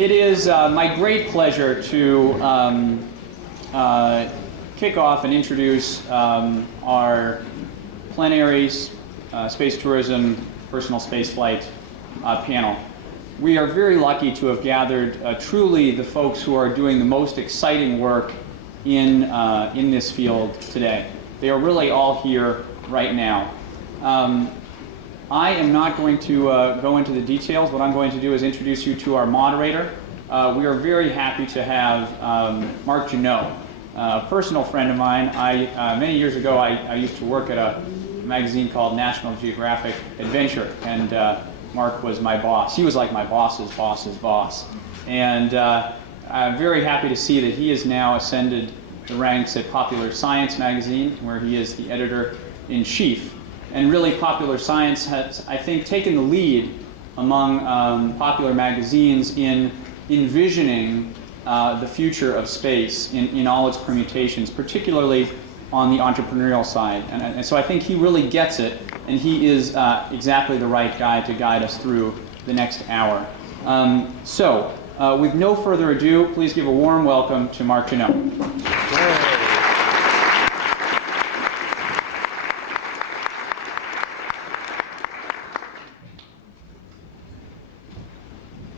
It is my great pleasure to kick off and introduce our Plenary Space Tourism Personal Spaceflight panel. We are very lucky to have gathered truly the folks who are doing the most exciting work in this field today. They are really all here right now. I am not going to go into the details. What I'm going to do is introduce you to our moderator. We are very happy to have Mark Jannot, a personal friend of mine. Many years ago, I used to work at a magazine called National Geographic Adventure, and Mark was my boss. He was like my boss's boss's boss. And I'm very happy to see that he has now ascended the ranks at Popular Science magazine, where he is the editor-in-chief. And really, Popular Science has, I think, taken the lead among popular magazines in envisioning the future of space in all its permutations, particularly on the entrepreneurial side. And so I think he really gets it, and he is exactly the right guy to guide us through the next hour. With no further ado, please give a warm welcome to Mark Jannot.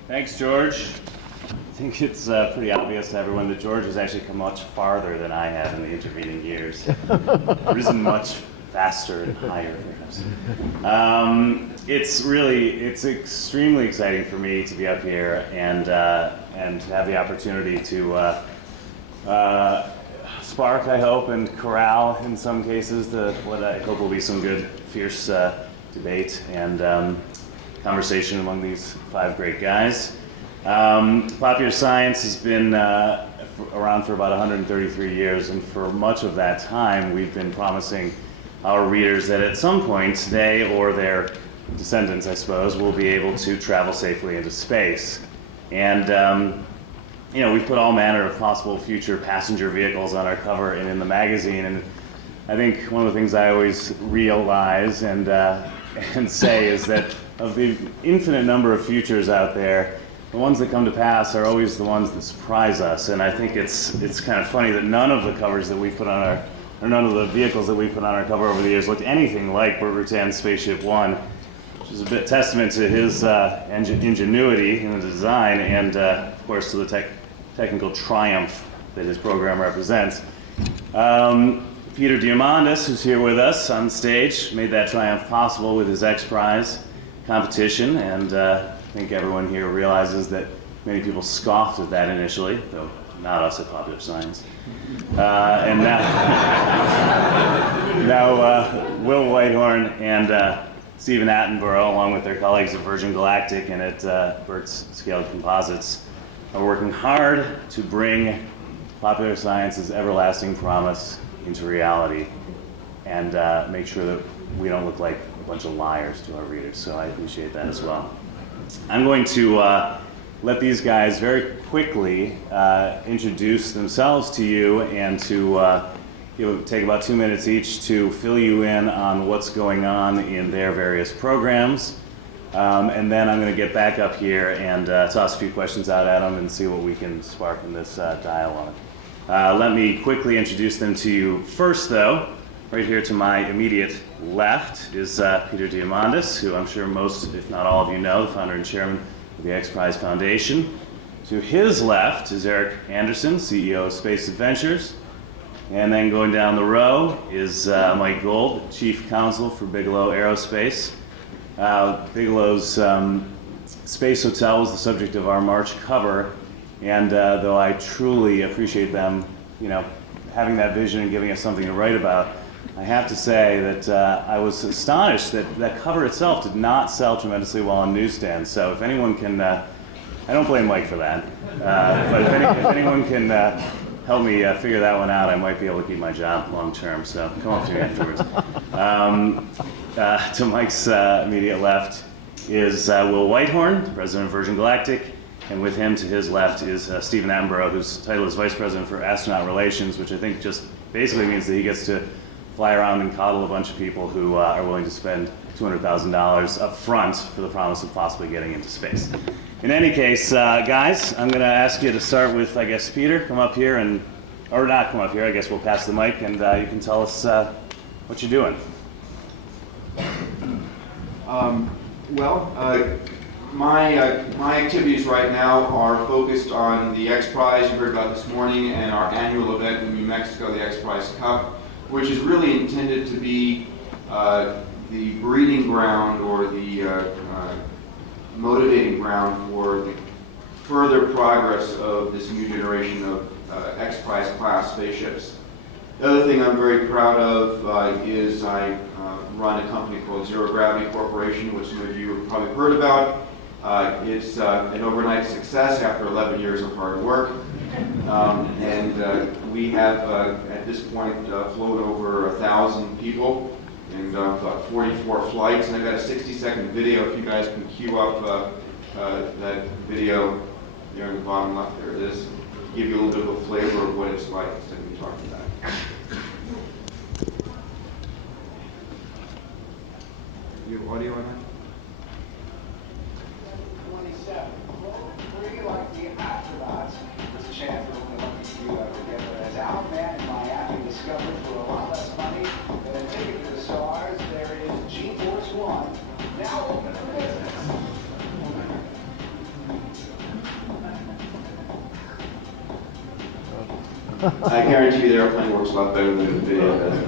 Thanks, George. I think it's pretty obvious to everyone that George has actually come much farther than I have in the intervening years. Risen much faster and higher, perhaps. It's extremely exciting for me to be up here and to have the opportunity to spark, I hope, and corral, in some cases, what I hope will be some good, fierce debate and conversation among these five great guys. Popular Science has been around for about 133 years, and for much of that time we've been promising our readers that at some point they, or their descendants I suppose, will be able to travel safely into space. And we've put all manner of possible future passenger vehicles on our cover and in the magazine, and I think one of the things I always realize and say is that of the infinite number of futures out there, the ones that come to pass are always the ones that surprise us. And I think it's kind of funny that none of the covers that we put on none of the vehicles that we put on our cover over the years looked anything like Burt Rutan's Spaceship One, which is a bit testament to his ingenuity in the design and, of course, to the technical triumph that his program represents. Peter Diamandis, who's here with us on stage, made that triumph possible with his X Prize competition, and I think everyone here realizes that many people scoffed at that initially, though not us at Popular Science. And now Will Whitehorn and Stephen Attenborough, along with their colleagues at Virgin Galactic and at Burt's Scaled Composites, are working hard to bring Popular Science's everlasting promise into reality and make sure that we don't look like a bunch of liars to our readers. So I appreciate that as well. I'm going to let these guys very quickly introduce themselves to you and to take about 2 minutes each to fill you in on what's going on in their various programs. And then I'm going to get back up here and toss a few questions out at them and see what we can spark in this dialogue. Let me quickly introduce them to you first, though. Right here to my immediate left is Peter Diamandis, who I'm sure most, if not all of you know, the founder and chairman of the X Prize Foundation. To his left is Eric Anderson, CEO of Space Adventures. And then going down the row is Mike Gold, chief counsel for Bigalow Aerospace. Bigelow's Space Hotel was the subject of our March cover, and though I truly appreciate them, having that vision and giving us something to write about, I have to say that I was astonished that that cover itself did not sell tremendously well on newsstands. So if anyone can, I don't blame Mike for that, but if anyone can help me figure that one out, I might be able to keep my job long term. So come up to me afterwards. To Mike's immediate left is Will Whitehorn, president of Virgin Galactic, and with him to his left is Stephen Attenborough, whose title is vice president for astronaut relations, which I think just basically means that he gets to fly around and coddle a bunch of people who are willing to spend $200,000 up front for the promise of possibly getting into space. In any case, guys, I'm going to ask you to start with, I guess, Peter. Come up here and, or not come up here. I guess we'll pass the mic and you can tell us what you're doing. My activities right now are focused on the X Prize you heard about this morning and our annual event in New Mexico, the X Prize Cup, which is really intended to be the breeding ground or the motivating ground for the further progress of this new generation of X Prize class spaceships. The other thing I'm very proud of is I run a company called Zero Gravity Corporation, which some of you have probably heard about. It's an overnight success after 11 years of hard work. We have, at this point, flown over 1,000 people and about 44 flights. And I've got a 60-second video, if you guys can cue up that video there in the bottom left. There it is. Give you a little bit of a flavor of what it's like instead of me talking about it. You have audio on that? 27. Three like the astronauts. This chance that we're lucky to do that together. As our man in Miami discovered for a lot less money than a ticket to the stars, there is G-Force One, now open for business. I guarantee you the airplane works a lot better than the video does.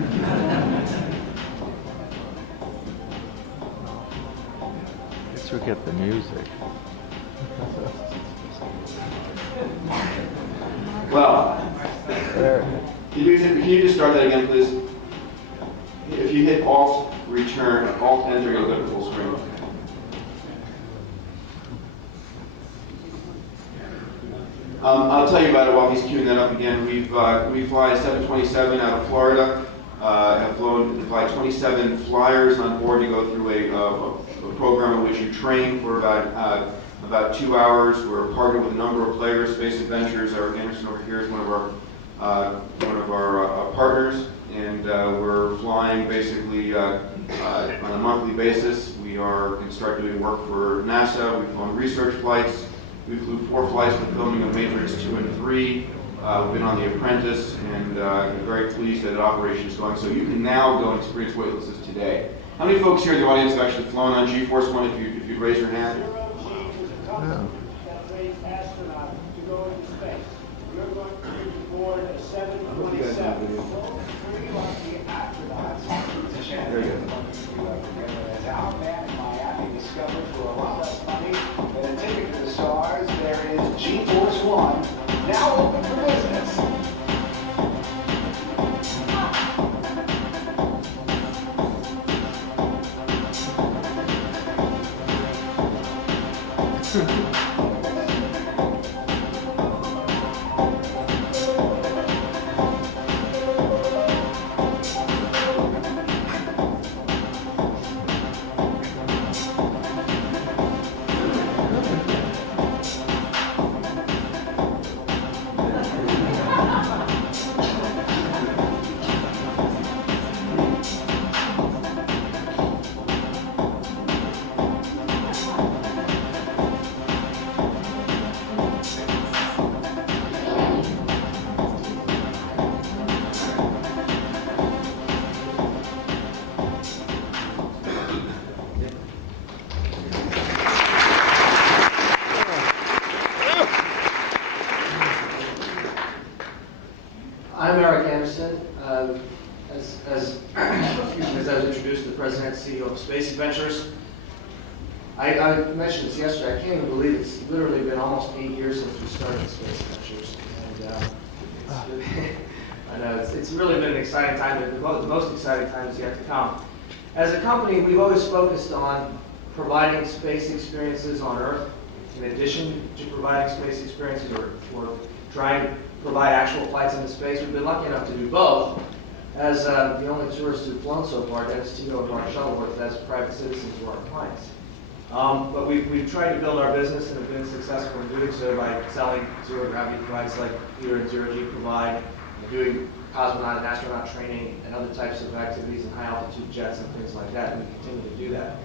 Let's look at the music. Well, can you just start that again, please? If you hit Alt, return, Alt, enter, you'll go to full screen. I'll tell you about it while he's queuing that up again. We fly 727 out of Florida. Have fly 27 flyers on board to go through a program in which you train for about 2 hours. We're partnered with a number of players. Space Adventures, Eric Anderson over here is one of our partners, and we're flying basically on a monthly basis. We can start doing work for NASA. We've flown research flights. We flew 4 flights for filming of Matrix 2 and 3. We've been on The Apprentice, and I'm very pleased that the operation is going. So you can now go and experience weightlessness today. How many folks here in the audience have actually flown on G-Force One? If you'd raise your hand. Yeah. That raised astronauts to go into space. You're going to be board a 727. Three like the astronauts. It's a chance that we're lucky to do that together. As our man in Miami discovered for a lot less money than a ticket to the stars, there is G-Force One, now open for business. I'm Eric Anderson. As I was introduced, the president and CEO of Space Adventures. I mentioned this yesterday. I can't even believe it's literally been almost 8 years since we started Space Adventures. And I know it's really been an exciting time. The most exciting time is yet to come. As a company, we've always focused on providing space experiences on Earth, in addition to providing space experiences or trying to provide actual flights into space. We've been lucky enough to do both. As the only tourists who've flown so far, Dennis Tito and Mark Shuttleworth, as private citizens who are clients. But we've tried to build our business and have been successful in doing so by selling zero gravity flights like Peter and Zero G provide, and doing cosmonaut and astronaut training and other types of activities in high altitude jets and things like that, and we continue to do that.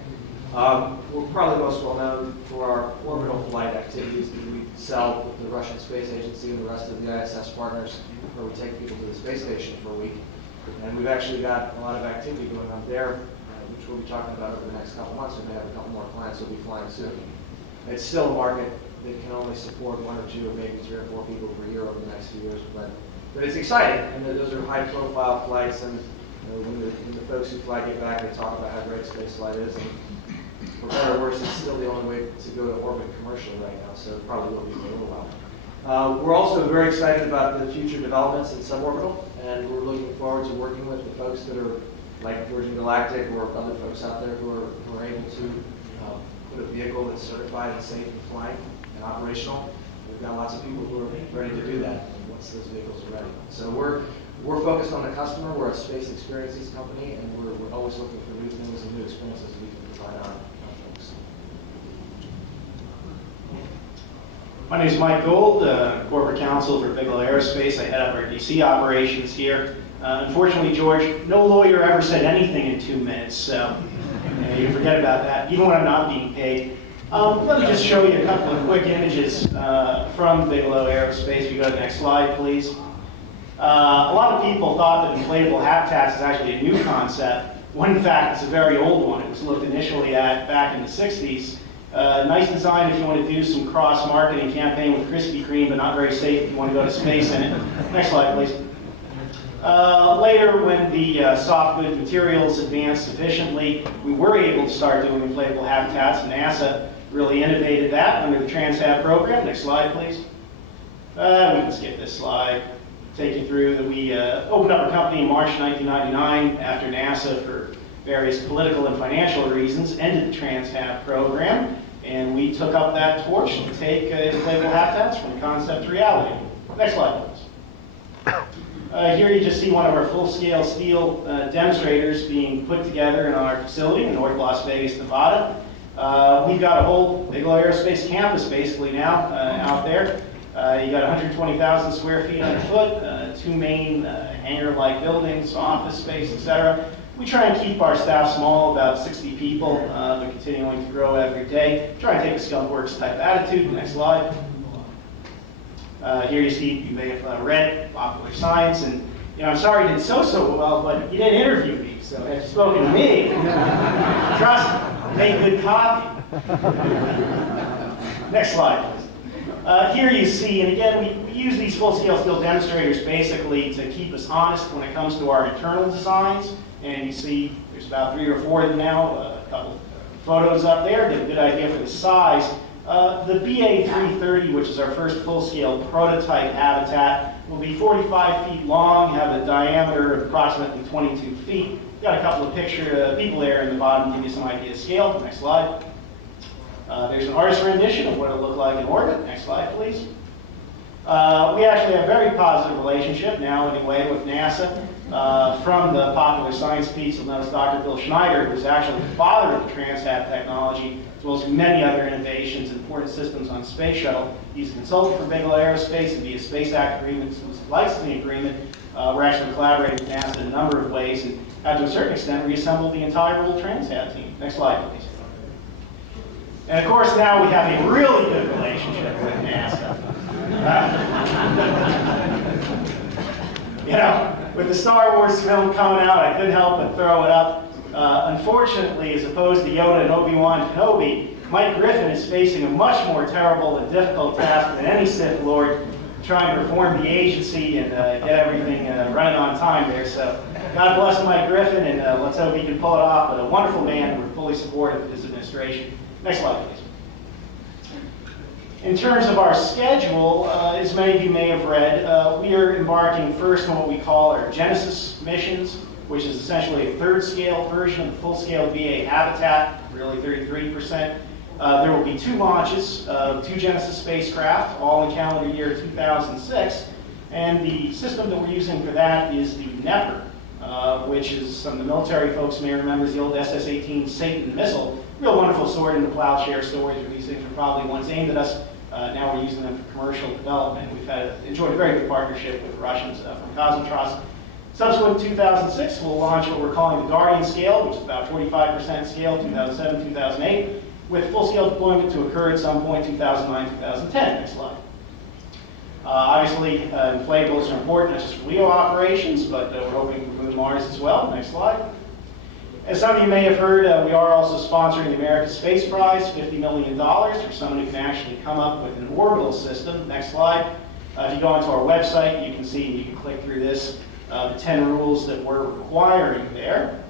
We're probably most well known for our orbital flight activities that we sell with the Russian Space Agency and the rest of the ISS partners, where we take people to the space station for a week. And we've actually got a lot of activity going on there, which we'll be talking about over the next couple months. We may have a couple more clients who'll be flying soon. It's still a market that can only support 1 or 2 or maybe 3 or 4 people per year over the next few years. But it's exciting, and those are high-profile flights. And when the folks who fly get back, they talk about how great space flight is. And for better or worse, it's still the only way to go to orbit commercially right now, so it probably will be for a little while. We're also very excited about the future developments in suborbital, and we're looking forward to working with the folks that are like Virgin Galactic or other folks out there who are able to put a vehicle that's certified and safe and flying and operational. We've got lots of people who are ready to do that once those vehicles are ready. So we're focused on the customer. We're a space experiences company, and we're always looking for new things and new experiences we can provide our folks. My name is Mike Gold, Corporate Counsel for Bigalow Aerospace. I head up our DC operations here. Unfortunately, George, no lawyer ever said anything in 2 minutes, so you can forget about that, even when I'm not being paid. Let me just show you a couple of quick images from Bigalow Aerospace. If you go to the next slide, please. A lot of people thought that inflatable habitats is actually a new concept, when in fact it's a very old one. It was looked initially at back in the 60s. Nice design if you want to do some cross-marketing campaign with Krispy Kreme, but not very safe if you want to go to space in it. Next slide, please. Later, when the soft goods materials advanced sufficiently, we were able to start doing inflatable habitats. NASA really innovated that under the Transhab program. Next slide, please. We can skip this slide. Take you through that we opened up our company in March 1999 after NASA, for various political and financial reasons, ended the Transhab program, and we took up that torch to take inflatable habitats from concept to reality. Next slide, please. Here you just see one of our full-scale steel demonstrators being put together in our facility in North Las Vegas, Nevada. We've got a whole Bigalow Aerospace campus basically now out there. You got 120,000 square feet underfoot, 2 main hangar-like buildings, office space, etc. We try and keep our staff small, about 60 people, but continuing to grow every day. Try and take a skunk works type attitude. Next slide. Here you see, you may have read Popular Science, and I'm sorry you did so well, but you didn't interview me, so had you spoken to me, trust me, make good copy. Next slide, please. Here you see, and again, we use these full-scale steel demonstrators basically to keep us honest when it comes to our internal designs. And you see there's about 3 or 4 of them now, a couple photos up there, get a good idea for the size. The BA330, which is our first full-scale prototype habitat, will be 45 feet long, have a diameter of approximately 22 feet. Got a couple of people there in the bottom to give you some idea of scale. Next slide. There's an artist rendition of what it'll look like in orbit. Next slide, please. We actually have a very positive relationship now, anyway, with NASA. From the Popular Science piece, you'll notice Dr. Bill Schneider, who's actually the father of the Transhab technology, as well as many other innovations and important systems on space shuttle. He's a consultant for Bigalow Aerospace, and via Space Act Agreement, licensing agreement, we're actually collaborating with NASA in a number of ways, and have to a certain extent reassembled the entire old Transhab team. Next slide, please. And of course, now we have a really good relationship with NASA. With the Star Wars film coming out, I couldn't help but throw it up. Unfortunately, as opposed to Yoda and Obi-Wan Kenobi, Mike Griffin is facing a much more terrible and difficult task than any Sith Lord, trying to reform the agency and get everything running on time there. So God bless Mike Griffin, and let's hope he can pull it off. But a wonderful man, we're fully supportive of his administration. Next slide, please. In terms of our schedule, as many of you may have read, we are embarking first on what we call our Genesis missions, which is essentially a third-scale version of the full-scale BA habitat, really 33%. There will be 2 launches of 2 Genesis spacecraft, all in calendar year 2006. And the system that we're using for that is the Nepper, which is, some of the military folks may remember, is the old SS-18 Satan missile. Real wonderful sword in the plowshare stories where these things were probably once aimed at us. Now we're using them for commercial development. We've enjoyed a very good partnership with the Russians from Cosmotros. Subsequent to 2006, we'll launch what we're calling the Guardian scale, which is about 45% scale, 2007, 2008. with full-scale deployment to occur at some point 2009, 2010. Next slide. Obviously, inflatables are important, not just for LEO operations, but we're hoping for Moon Mars as well. Next slide. As some of you may have heard, we are also sponsoring the American Space Prize, $50 million for someone who can actually come up with an orbital system. Next slide. If you go onto our website, you can see, you can click through this, the 10 rules that we're requiring there.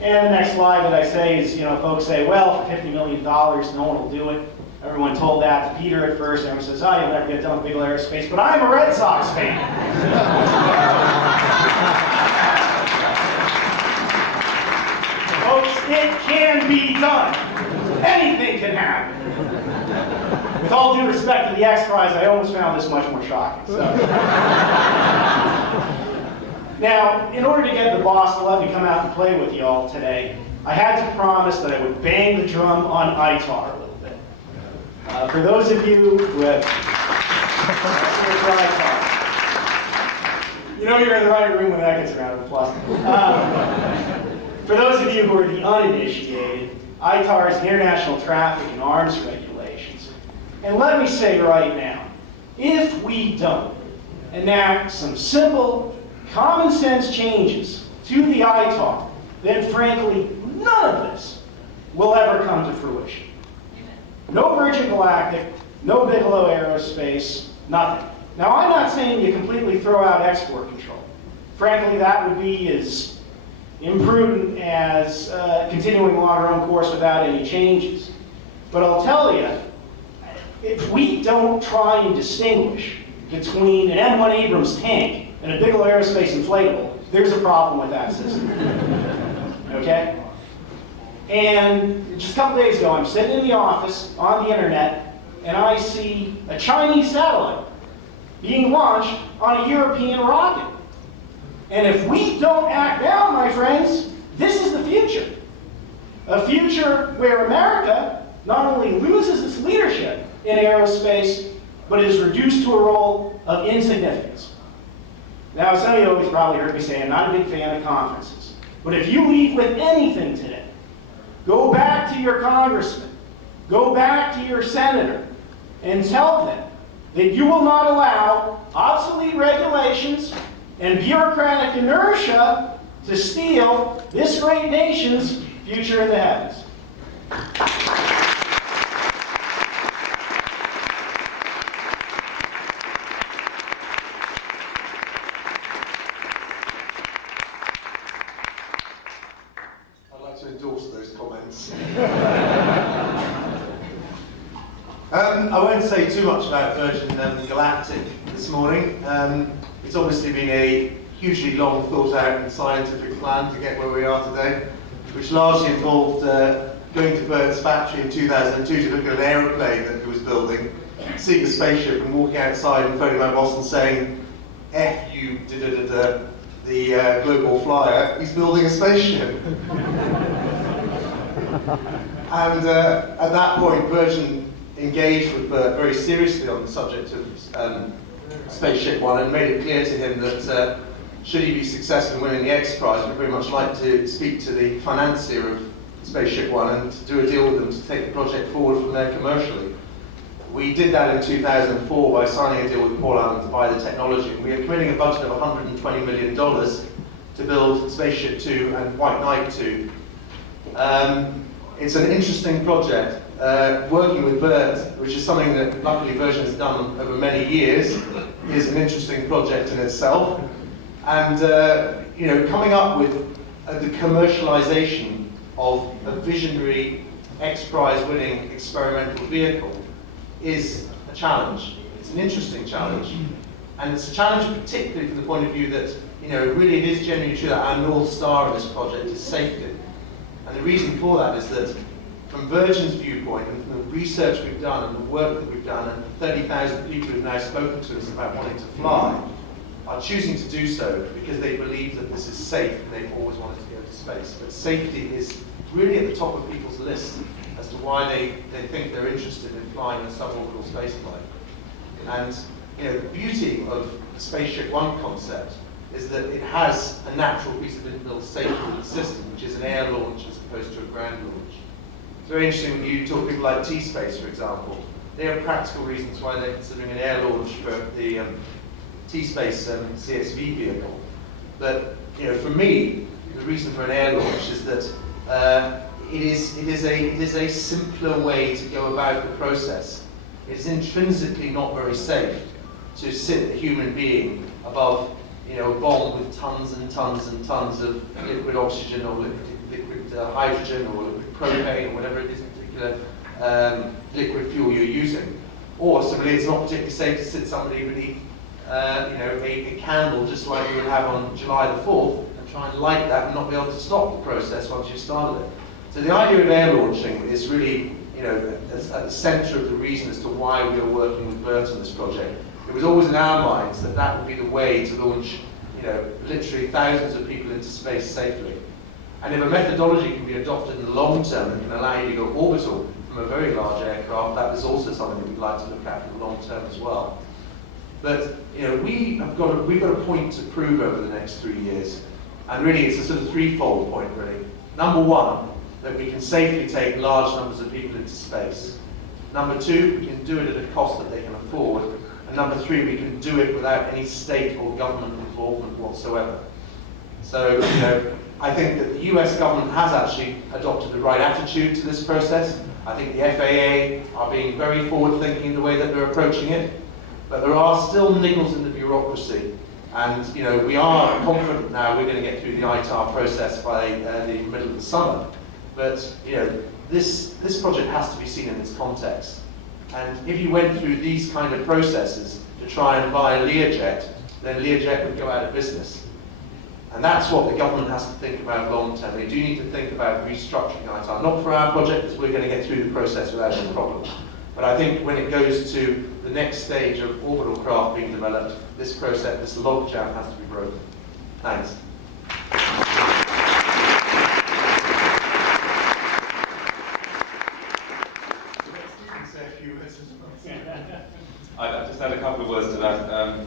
And the next slide that I say is, folks say, well, for $50 million, no one will do it. Everyone told that to Peter at first. Everyone says, oh, you'll never get done with Bigalow Aerospace. But I'm a Red Sox fan. Folks, it can be done. Anything can happen. With all due respect to the X Prize, I almost found this much more shocking. So. Now, in order to get the boss to let me come out and play with you all today, I had to promise that I would bang the drum on ITAR a little bit. For those of you who have... you're in the right room when that gets a round of applause. For those of you who are the uninitiated, ITAR is international traffic and arms regulations. And let me say right now, if we don't enact some simple, common sense changes to the ITAR, then frankly, none of this will ever come to fruition. No Virgin Galactic, no Bigalow Aerospace, nothing. Now, I'm not saying you completely throw out export control. Frankly, that would be as imprudent as continuing along our own course without any changes. But I'll tell you, if we don't try and distinguish between an M1 Abrams tank and a Bigalow Aerospace inflatable, there's a problem with that system. Okay? And just a couple days ago, I'm sitting in the office on the internet, and I see a Chinese satellite being launched on a European rocket. And if we don't act now, my friends, this is the future. A future where America not only loses its leadership in aerospace, but is reduced to a role of insignificance. Now, some of you always probably heard me say I'm not a big fan of conferences. But if you leave with anything today, go back to your congressman, go back to your senator, and tell them that you will not allow obsolete regulations and bureaucratic inertia to steal this great nation's future in the heavens. I'd like to endorse those comments. I won't say too much about Virgin Galactic this morning. It's obviously been a hugely long thought out and scientific plan to get where we are today, which largely involved going to Bert's factory in 2002 to look at an aeroplane that he was building, seeing the spaceship and walking outside and phoning my boss and saying, F you, the global flyer, he's building a spaceship. And at that point, Virgin engaged with Bert very seriously on the subject of Spaceship One and made it clear to him that should he be successful in winning the X Prize, we'd very much like to speak to the financier of Spaceship One and to do a deal with them to take the project forward from there commercially. We did that in 2004 by signing a deal with Paul Allen to buy the technology. We are committing a budget of $120 million to build Spaceship Two and White Knight 2. It's an interesting project. Working with Bert, which is something that luckily Virgin has done over many years, is an interesting project in itself. And coming up with the commercialization of a visionary X Prize winning experimental vehicle is a challenge. It's an interesting challenge. And it's a challenge particularly from the point of view that, really it is genuinely true that our North Star in this project is safety. And the reason for that is that from Virgin's viewpoint and from the research we've done and the work that we've done and 30,000 people who've now spoken to us about wanting to fly are choosing to do so because they believe that this is safe and they've always wanted to go to space. But safety is really at the top of people's list as to why they think they're interested in flying in suborbital spaceflight. And the beauty of the Spaceship One concept is that it has a natural piece of inbuilt safety in the system, which is an air launch as opposed to a ground launch. It's very interesting when you talk to people like T-Space, for example. They have practical reasons why they're considering an air launch for the T-Space CSV vehicle. But for me, the reason for an air launch is that it is a simpler way to go about the process. It's intrinsically not very safe to sit a human being above a bomb with tons and tons and tons of liquid oxygen or liquid hydrogen or liquid propane or whatever it is, particular liquid fuel you're using. Or similarly, it's not particularly safe to sit somebody beneath a candle just like you would have on July the 4th and try and light that and not be able to stop the process once you've started it. So the idea of air launching is really at the centre of the reason as to why we are working with Bert on this project. It was always in our minds that that would be the way to launch literally thousands of people into space safely. And if a methodology can be adopted in the long term and can allow you to go orbital from a very large aircraft, that is also something that we'd like to look at in the long term as well. But we've got a point to prove over the next 3 years, and really it's a sort of threefold point really. Number one, that we can safely take large numbers of people into space. Number two, we can do it at a cost that they can afford. And number three, we can do it without any state or government involvement whatsoever. So, I think that the US government has actually adopted the right attitude to this process. I think the FAA are being very forward-thinking in the way that they're approaching it. But there are still niggles in the bureaucracy. And, we are confident now we're going to get through the ITAR process by the middle of the summer. But, this project has to be seen in its context. And if you went through these kind of processes to try and buy a Learjet, then Learjet would go out of business. And that's what the government has to think about long term. They do need to think about restructuring ITAR. Not for our project, because we're going to get through the process without any problem. But I think when it goes to the next stage of orbital craft being developed, this process, this logjam has to be broken. Thanks. I just had a couple of words to that.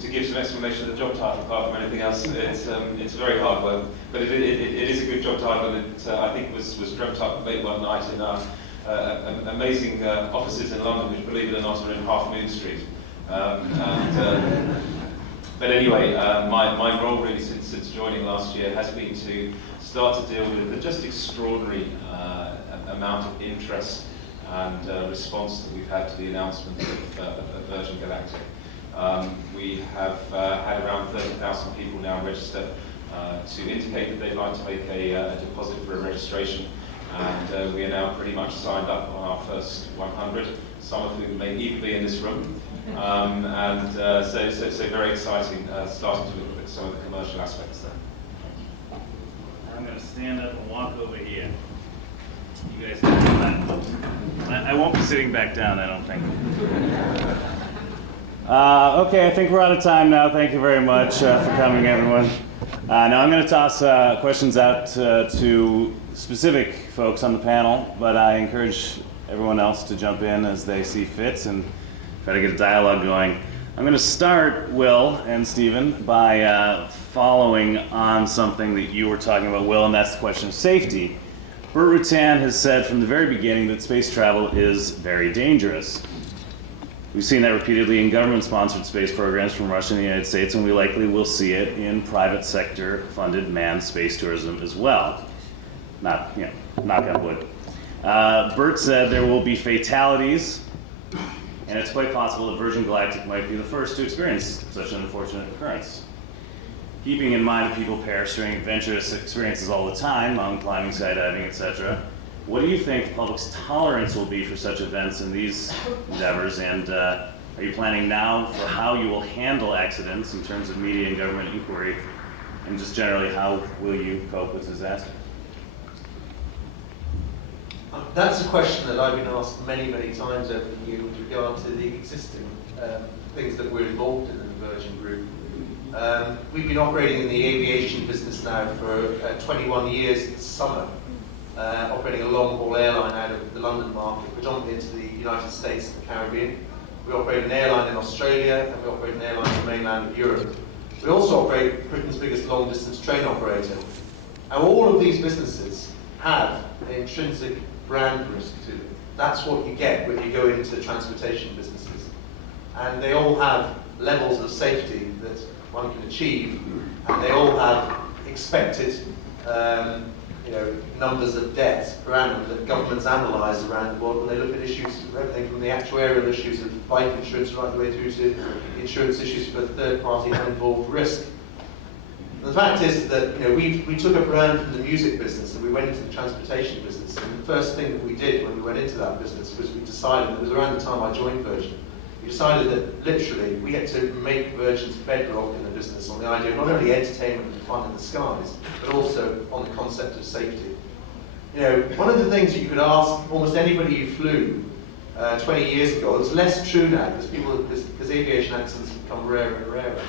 To give some explanation of the job title apart from anything else, it's very hard work, but it is a good job title, and it, I think was dreamt up late one night in our amazing offices in London, which, believe it or not, are in Half Moon Street. But anyway, my role really since joining last year has been to start to deal with the just extraordinary amount of interest and response that we've had to the announcement of Virgin Galactic. We have had around 30,000 people now register to indicate that they'd like to make a deposit for a registration, and we are now pretty much signed up on our first 100, some of whom may even be in this room, so very exciting, starting to look at some of the commercial aspects there. I'm going to stand up and walk over here. You guys have that. I won't be sitting back down, I don't think. Okay, I think we're out of time now. Thank you very much for coming, everyone. Now I'm going to toss questions out to specific folks on the panel, but I encourage everyone else to jump in as they see fit and try to get a dialogue going. I'm going to start, Will and Stephen, by following on something that you were talking about, Will, and that's the question of safety. Burt Rutan has said from the very beginning that space travel is very dangerous. We've seen that repeatedly in government-sponsored space programs from Russia and the United States, and we likely will see it in private sector-funded manned space tourism as well. Knock on wood. Burt said there will be fatalities, and it's quite possible that Virgin Galactic might be the first to experience such an unfortunate occurrence. Keeping in mind that people perish during adventurous experiences all the time, mountain climbing, skydiving, etc., what do you think the public's tolerance will be for such events in these endeavors, and are you planning now for how you will handle accidents in terms of media and government inquiry, and just generally how will you cope with disaster? That's a question that I've been asked many, many times over the years with regard to the existing things that we're involved in the Virgin Group. We've been operating in the aviation business now for 21 years this summer, operating a long-haul airline out of the London market, predominantly into the United States and the Caribbean. We operate an airline in Australia, and we operate an airline in the mainland of Europe. We also operate Britain's biggest long-distance train operator. And all of these businesses have an intrinsic brand risk to them. That's what you get when you go into transportation businesses. And they all have levels of safety that one can achieve, and they all have expected numbers of deaths per annum that governments analyse around the world when they look at issues, everything from the actuarial issues of life insurance right the way through to insurance issues for third-party uninvolved risk. And the fact is that we took a brand from the music business and we went into the transportation business. And the first thing that we did when we went into that business was we decided, it was around the time I joined Virgin, we decided that literally we had to make Virgin's bedrock in the business on the idea of not only entertainment and fun in the skies, but also on the concept of safety. One of the things that you could ask almost anybody who flew 20 years ago, it's less true now because aviation accidents have become rarer and rarer.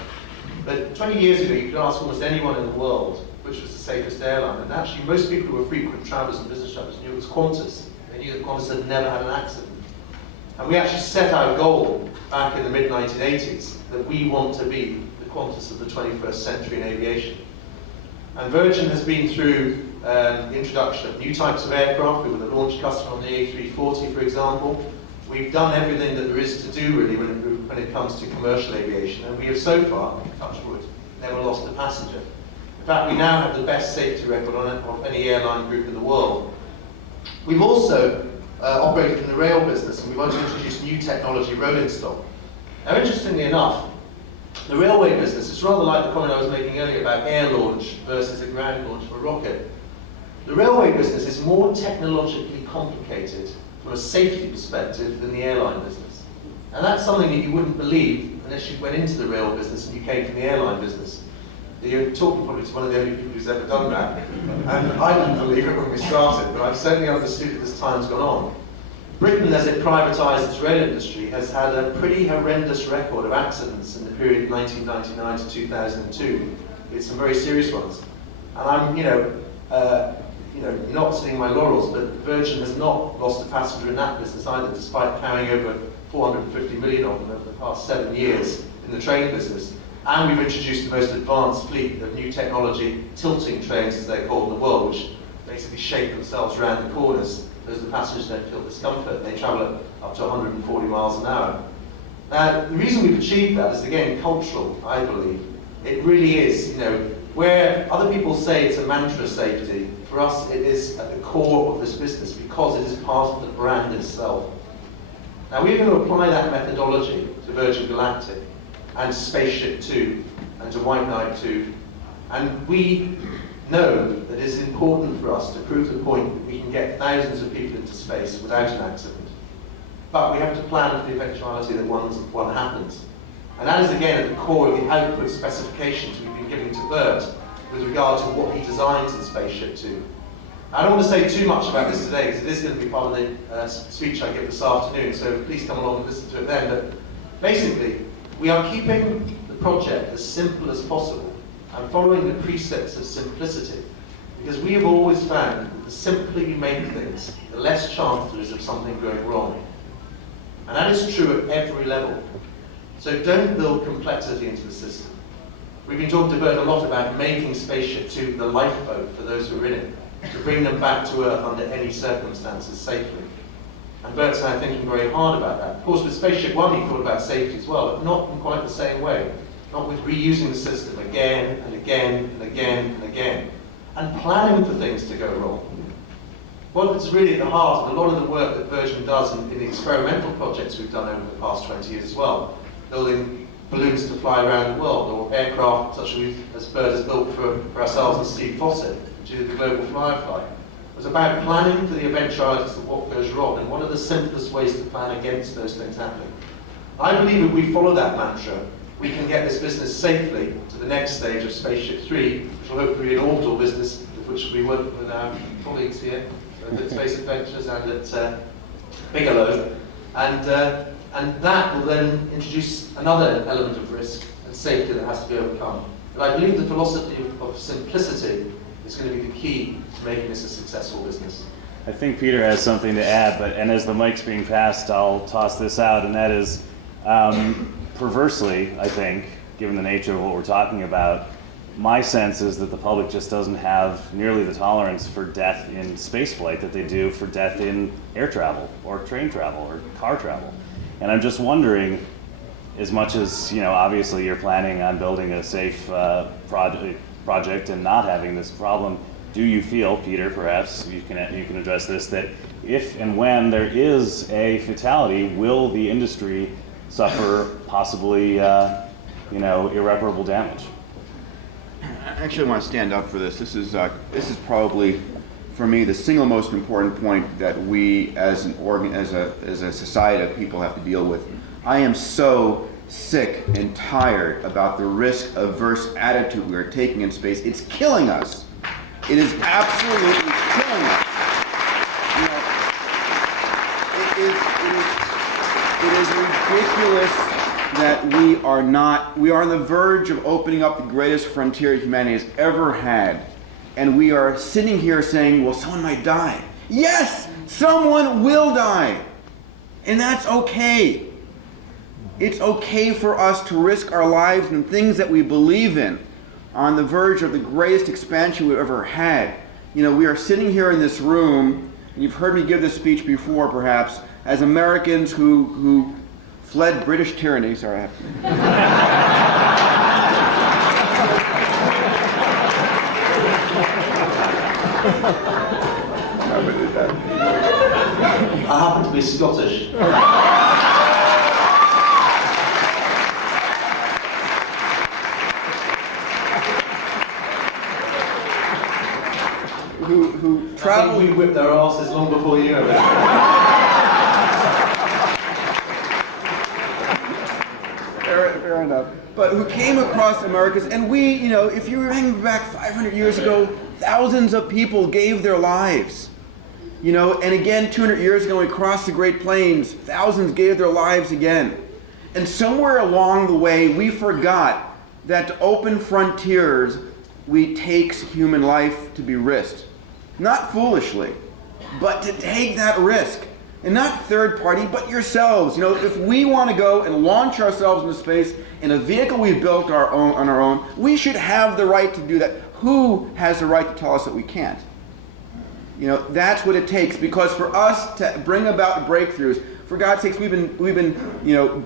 But 20 years ago, you could ask almost anyone in the world which was the safest airline, and actually most people who were frequent travellers and business travellers knew it was Qantas. They knew that Qantas had never had an accident. And we actually set our goal back in the mid-1980s that we want to be the Qantas of the 21st century in aviation. And Virgin has been through the introduction of new types of aircraft. We were the launch customer on the A340, for example. We've done everything that there is to do, really, when it comes to commercial aviation. And we have so far, touch wood, never lost a passenger. In fact, we now have the best safety record of any airline group in the world. We've also operated in the rail business, and we've also introduced new technology, rolling stock. Now, interestingly enough, the railway business is rather like the comment I was making earlier about air launch versus a ground launch of a rocket. The railway business is more technologically complicated from a safety perspective than the airline business. And that's something that you wouldn't believe unless you went into the rail business and you came from the airline business. You're talking probably to one of the only people who's ever done that. And I didn't believe it when we started, but I've certainly understood it as time's gone on. Britain, as it privatised its rail industry, has had a pretty horrendous record of accidents in the period 1999 to 2002. It's some very serious ones. And I'm, not sitting on my laurels, but Virgin has not lost a passenger in that business either, despite carrying over 450 million of them over the past 7 years in the train business. And we've introduced the most advanced fleet of new technology, tilting trains as they're called in the world, which basically shape themselves around the corners as the passengers don't feel discomfort. They travel at up to 140 miles an hour. Now, the reason we've achieved that is, again, cultural, I believe. It really is, where other people say it's a mantra safety, for us it is at the core of this business because it is part of the brand itself. Now, we're going to apply that methodology to Virgin Galactic and Spaceship 2 and to White Knight 2. And we know that it's important for us to prove the point that we can get thousands of people into space without an accident. But we have to plan for the eventuality that one happens. And that is again at the core of the output specifications we've been giving to Bert with regard to what he designs in Spaceship 2. I don't want to say too much about this today because it is going to be part of the speech I give this afternoon, so please come along and listen to it then. But basically, we are keeping the project as simple as possible and following the precepts of simplicity, because we have always found that the simpler you make things, the less chance there is of something going wrong. And that is true at every level. So don't build complexity into the system. We've been talking to Bert a lot about making Spaceship 2 the lifeboat for those who are in it, to bring them back to Earth under any circumstances safely. And Bert's now thinking very hard about that. Of course, with Spaceship 1 he thought about safety as well, but not in quite the same way. Not with reusing the system again and again and again and again, and planning for things to go wrong. What is really at the heart of a lot of the work that Virgin does in the experimental projects we've done over the past 20 years as well, building balloons to fly around the world, or aircraft such as Bert has built for ourselves and Steve Fossett, which is the Global Firefly. It was about planning for the eventualities of what goes wrong, and what are the simplest ways to plan against those things happening. I believe if we follow that mantra, we can get this business safely to the next stage of Spaceship 3, which will hopefully be an orbital business, with which we'll be working with our colleagues here at Space Adventures and at Bigalow. And that will then introduce another element of risk and safety that has to be overcome. But I believe the philosophy of simplicity is going to be the key to making this a successful business. I think Peter has something to add, and as the mic's being passed, I'll toss this out, and that is, perversely, I think, given the nature of what we're talking about, my sense is that the public just doesn't have nearly the tolerance for death in spaceflight that they do for death in air travel or train travel or car travel. And I'm just wondering, as much as, obviously you're planning on building a safe project and not having this problem, do you feel, Peter, perhaps you can address this, that if and when there is a fatality, will the industry suffer possibly, irreparable damage? I actually want to stand up for this. This is probably, for me, the single most important point that we, as a society of people, have to deal with. I am so sick and tired about the risk-averse attitude we are taking in space. It's killing us. It is absolutely killing us. It is ridiculous that we are on the verge of opening up the greatest frontier humanity has ever had. And we are sitting here saying, well, someone might die. Yes, someone will die. And that's okay. It's okay for us to risk our lives and things that we believe in on the verge of the greatest expansion we've ever had. We are sitting here in this room, and you've heard me give this speech before, perhaps, as Americans who fled British tyranny. Sorry, I happen to be Scottish. who traveled. We whipped their asses long before you ever. Fair enough. But who came across Americas, and we, if you remember back 500 years ago, thousands of people gave their lives. And again, 200 years ago, when we crossed the Great Plains, thousands gave their lives again. And somewhere along the way, we forgot that to open frontiers, takes human life to be risked. Not foolishly, but to take that risk. And not third party, but yourselves. If we want to go and launch ourselves into space in a vehicle we've built on our own, we should have the right to do that. Who has the right to tell us that we can't? That's what it takes. Because for us to bring about breakthroughs, for God's sakes, we've been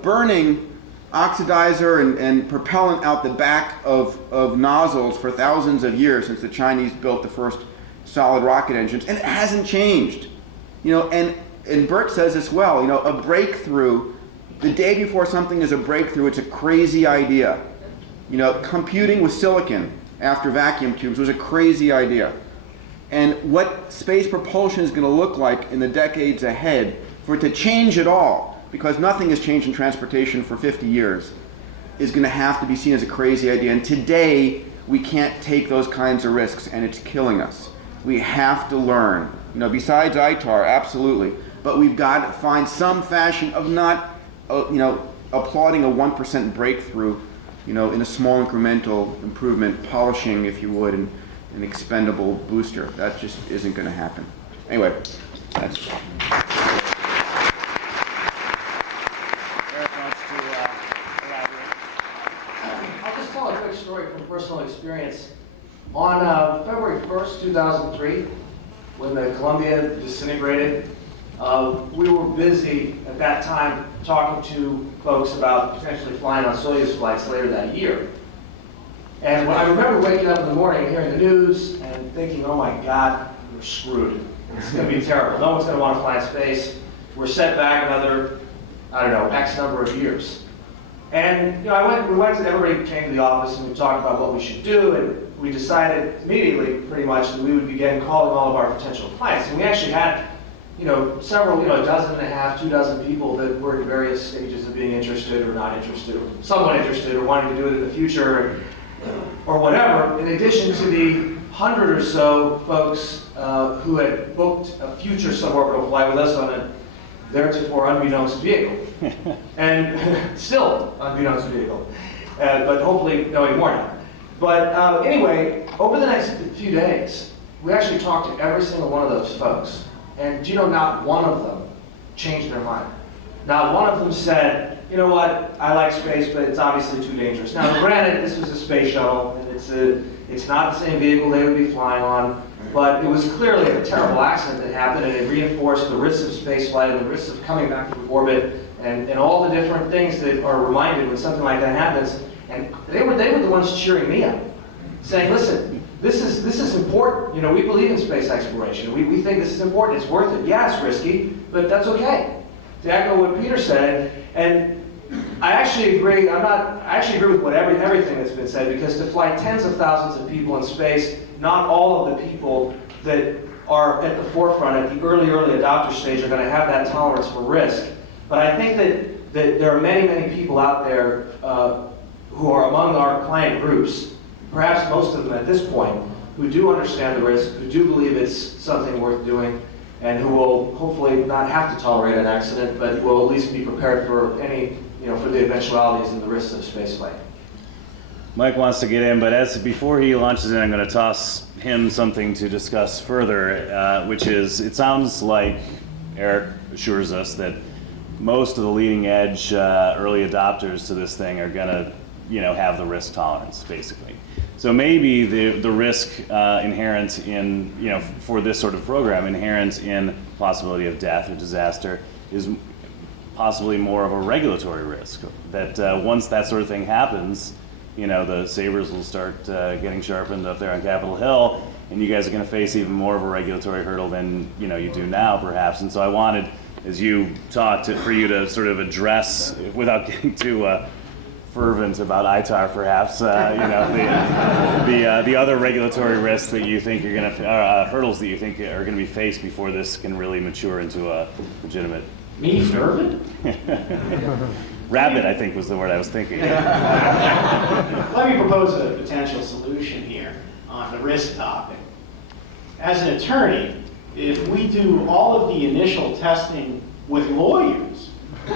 burning oxidizer and propellant out the back of nozzles for thousands of years since the Chinese built the first solid rocket engines, and it hasn't changed. And Bert says as well, a breakthrough, the day before something is a breakthrough, it's a crazy idea. Computing with silicon after vacuum tubes was a crazy idea. And what space propulsion is going to look like in the decades ahead, for it to change at all, because nothing has changed in transportation for 50 years, is going to have to be seen as a crazy idea. And today, we can't take those kinds of risks, and it's killing us. We have to learn. Besides ITAR, absolutely. But we've got to find some fashion of not, applauding a 1% breakthrough, in a small incremental improvement, polishing, if you would, an expendable booster. That just isn't going to happen. Anyway, that's... I'll just tell a quick story from personal experience. On February 1st, 2003, when the Columbia disintegrated, we were busy at that time talking to folks about potentially flying on Soyuz flights later that year. And when I remember waking up in the morning and hearing the news and thinking, oh my God, we're screwed. It's going to be terrible. No one's going to want to fly in space. We're set back another, X number of years. And we went to, everybody came to the office and we talked about what we should do, and we decided immediately, pretty much, that we would begin calling all of our potential clients. And we actually had, several, a dozen and a half, 24 people that were in various stages of being interested or not interested, or somewhat interested, or wanting to do it in the future, or whatever, in addition to the 100 or so folks who had booked a future suborbital flight with us on a theretofore unbeknownst vehicle. And still unbeknownst vehicle, but hopefully knowing more now. But anyway, over the next few days, we actually talked to every single one of those folks. And not one of them changed their mind. Not one of them said, you know what, I like space, but it's obviously too dangerous. Now, granted, this was a space shuttle, and it's not the same vehicle they would be flying on, but it was clearly a terrible accident that happened, and it reinforced the risks of space flight and the risks of coming back from orbit, and all the different things that are reminded when something like that happens. And they were the ones cheering me up, saying, listen, this is important. You know, we believe in space exploration. We think this is important. It's worth it. Yeah, it's risky, but that's okay. To echo what Peter said, and I actually agree. I actually agree with everything that's been said, because to fly tens of thousands of people in space, not all of the people that are at the forefront at the early adopter stage are going to have that tolerance for risk. But I think that there are many people out there who are among our client groups, perhaps most of them at this point, who do understand the risk, who do believe it's something worth doing, and who will hopefully not have to tolerate an accident, but will at least be prepared for any, for the eventualities and the risks of spaceflight. Mike wants to get in, but before he launches in, I'm going to toss him something to discuss further, which is, it sounds like Eric assures us that most of the leading edge early adopters to this thing are going to, have the risk tolerance, basically. So maybe the risk inherent in, for this sort of program, inherent in possibility of death or disaster is possibly more of a regulatory risk. That once that sort of thing happens, the sabers will start getting sharpened up there on Capitol Hill, and you guys are going to face even more of a regulatory hurdle than you do now, perhaps. And so I wanted, as you talked, for you to sort of address, without getting too fervent about ITAR, perhaps, the other regulatory risks that you think you're going to, hurdles that you think are going to be faced before this can really mature into a legitimate. Me fervent? Rabid, I think, was the word I was thinking. Let me propose a potential solution here on the risk topic. As an attorney, if we do all of the initial testing with lawyers, who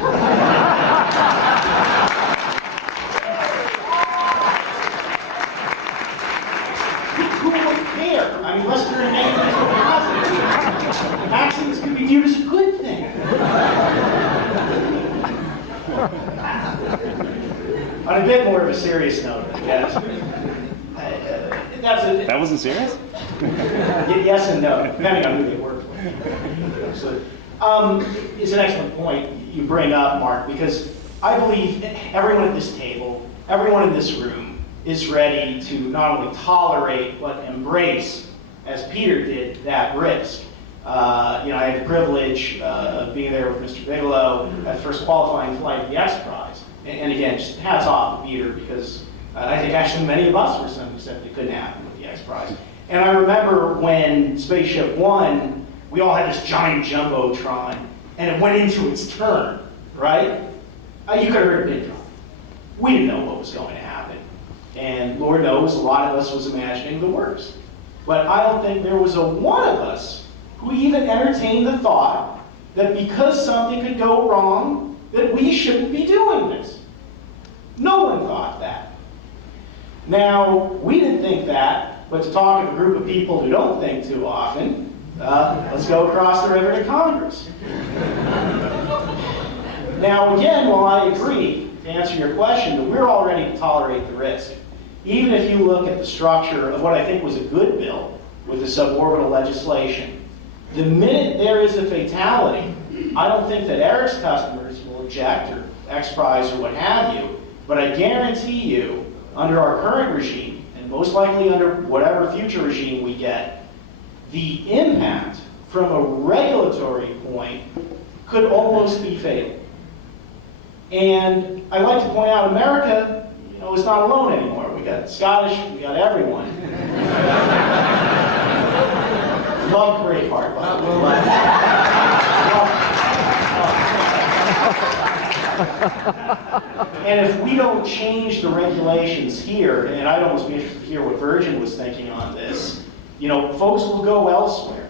would care? I mean, unless there are negatives or positives, accidents could be viewed as a good thing. On a bit more of a serious note, I guess. That wasn't serious? Yes and no, depending on who they work for. So, it's an excellent point you bring up, Mark, because I believe everyone at this table, everyone in this room, is ready to not only tolerate but embrace, as Peter did, that risk. I had the privilege of being there with Mr. Bigalow at the first qualifying flight of the X Prize. And again, just hats off to Peter, because I think actually many of us were some who said it couldn't happen with the X Prize. And I remember when Spaceship One, we all had this giant jumbotron, and it went into its turn, right? You could have heard a pin drop. We didn't know what was going to happen. And Lord knows, a lot of us was imagining the worst. But I don't think there was a one of us who even entertained the thought that because something could go wrong, that we shouldn't be doing this. No one thought that. Now, we didn't think that, but to talk to a group of people who don't think too often, let's go across the river to Congress. Now, again, while I agree, to answer your question, that we're all ready to tolerate the risk. Even if you look at the structure of what I think was a good bill with the suborbital legislation, the minute there is a fatality, I don't think that Eric's customers will object, or X Prize, or what have you, but I guarantee you, under our current regime, and most likely under whatever future regime we get, the impact from a regulatory point could almost be fatal. And I'd like to point out, America, is not alone anymore. We got Scottish, we got everyone. Love Braveheart, by the way. And if we don't change the regulations here, and I'd almost be interested to hear what Virgin was thinking on this, folks will go elsewhere.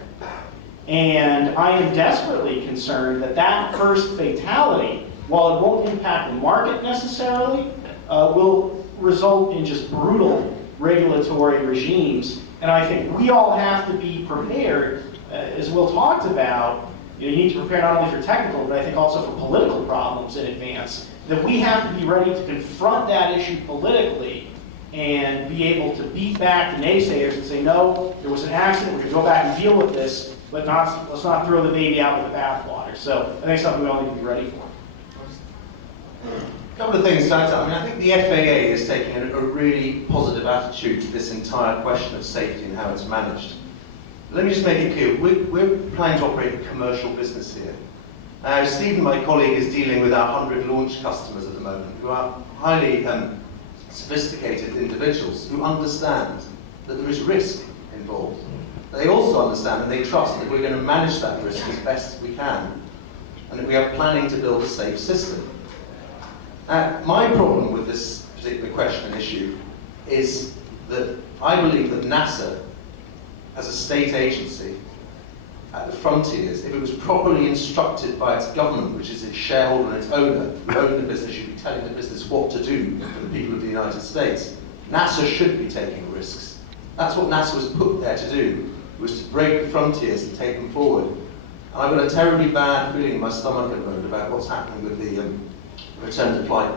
And I am desperately concerned that that first fatality, while it won't impact the market necessarily, will result in just brutal regulatory regimes. And I think we all have to be prepared, as Will talked about, you need to prepare not only for technical, but I think also for political problems in advance. That we have to be ready to confront that issue politically and be able to beat back the naysayers and say, no, there was an accident, we're going to go back and deal with this, but let's not throw the baby out with the bathwater. So I think it's something we all need to be ready for. A couple of things to add. I mean, I think the FAA is taking a really positive attitude to this entire question of safety and how it's managed. Let me just make it clear, we're planning to operate a commercial business here. Stephen, my colleague, is dealing with our 100 launch customers at the moment, who are highly sophisticated individuals who understand that there is risk involved. They also understand and they trust that we're going to manage that risk as best as we can, and that we are planning to build a safe system. My problem with this particular question and issue is that I believe that NASA, as a state agency at the frontiers, if it was properly instructed by its government, which is its shareholder and its owner, who own the business, should be telling the business what to do for the people of the United States. NASA should be taking risks. That's what NASA was put there to do, was to break the frontiers and take them forward. And I've got a terribly bad feeling in my stomach at the moment about what's happening with the return to flight.